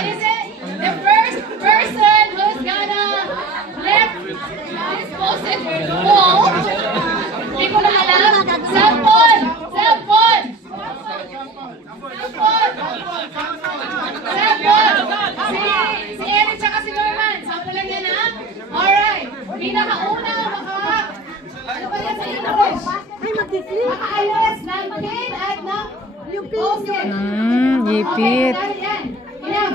What is it? The first person who's gonna lift this post-it wall. Hindi ko na alam. Cellphone! Cellphone! Cellphone! Cellphone! Si Eric tsaka si Norman. Sample lang yan, ha? Alright. Pinakauna ano ba yan sa English? Makaalis ng pin at ng post-it. Ipit. Yan.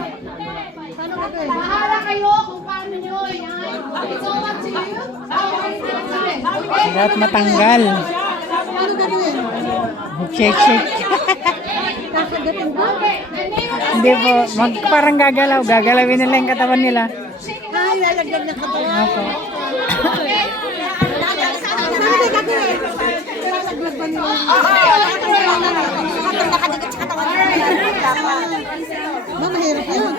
Bahala kayo kung paano nyo yan. It's all up to you. Okay? Dapat matanggal. Shake. Hindi po. Parang gagalaw. Gagalawin nila yung katawan nila. Ay, lalagyan ng katawan. Opo. Nakadikit sa katawan. Mahirap yun.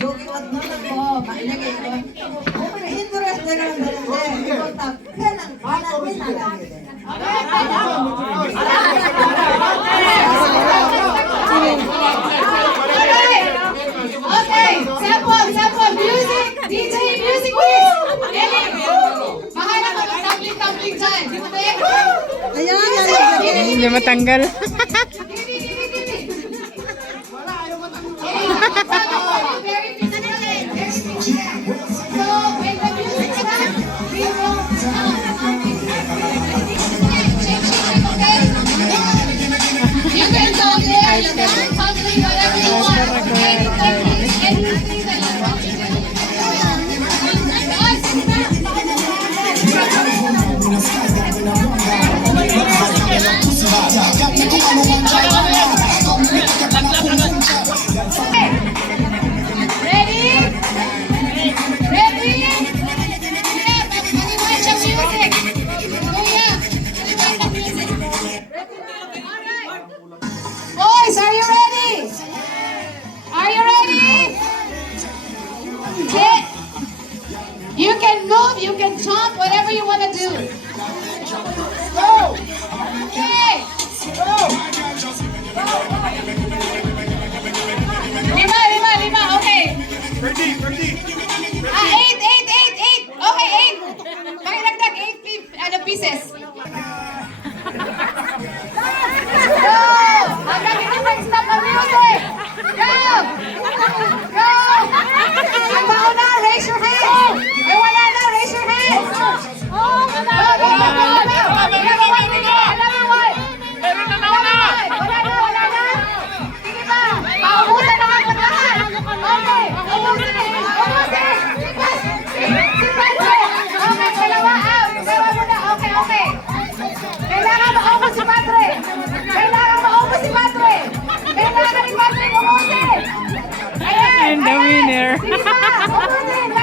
여기 왔다는 만약에 몸을 힘들어서 내려온다는데 이거 다 편한 반환이 나가야 돼. Okay, sample, music, DJ, music, please. Eric, bahala ka mag-tumbling dyan. Di mo tayo? Ayan, lalagyan. Hindi matanggal. Very physically. So, when the music stops, we will shake, okay? You can talk there, you can tumbling, whatever you want. Anything that you want to do. Boys, are you ready? Are you ready? Okay. You can move, you can jump, whatever you want to do. Go. Okay. Go. Lima. Okay. Ready. Eight. Okay, 8. Pakilagdag 8 pieces. Go! Hanggang hindi mag-stop ang music! Go! Go! Ang mauna, raise your hand! Ay wala na, raise your hand! Go! Another one! Wala na! Sige pa! Paubusan na ako lahat! Okay! Ubusin! Okay, dalawa out! Dalawa muna! Okay! Kailangan maubos si Padre! Kailangan ni Padre umusin! Ayan! And the winner. Sige pa! Umusin!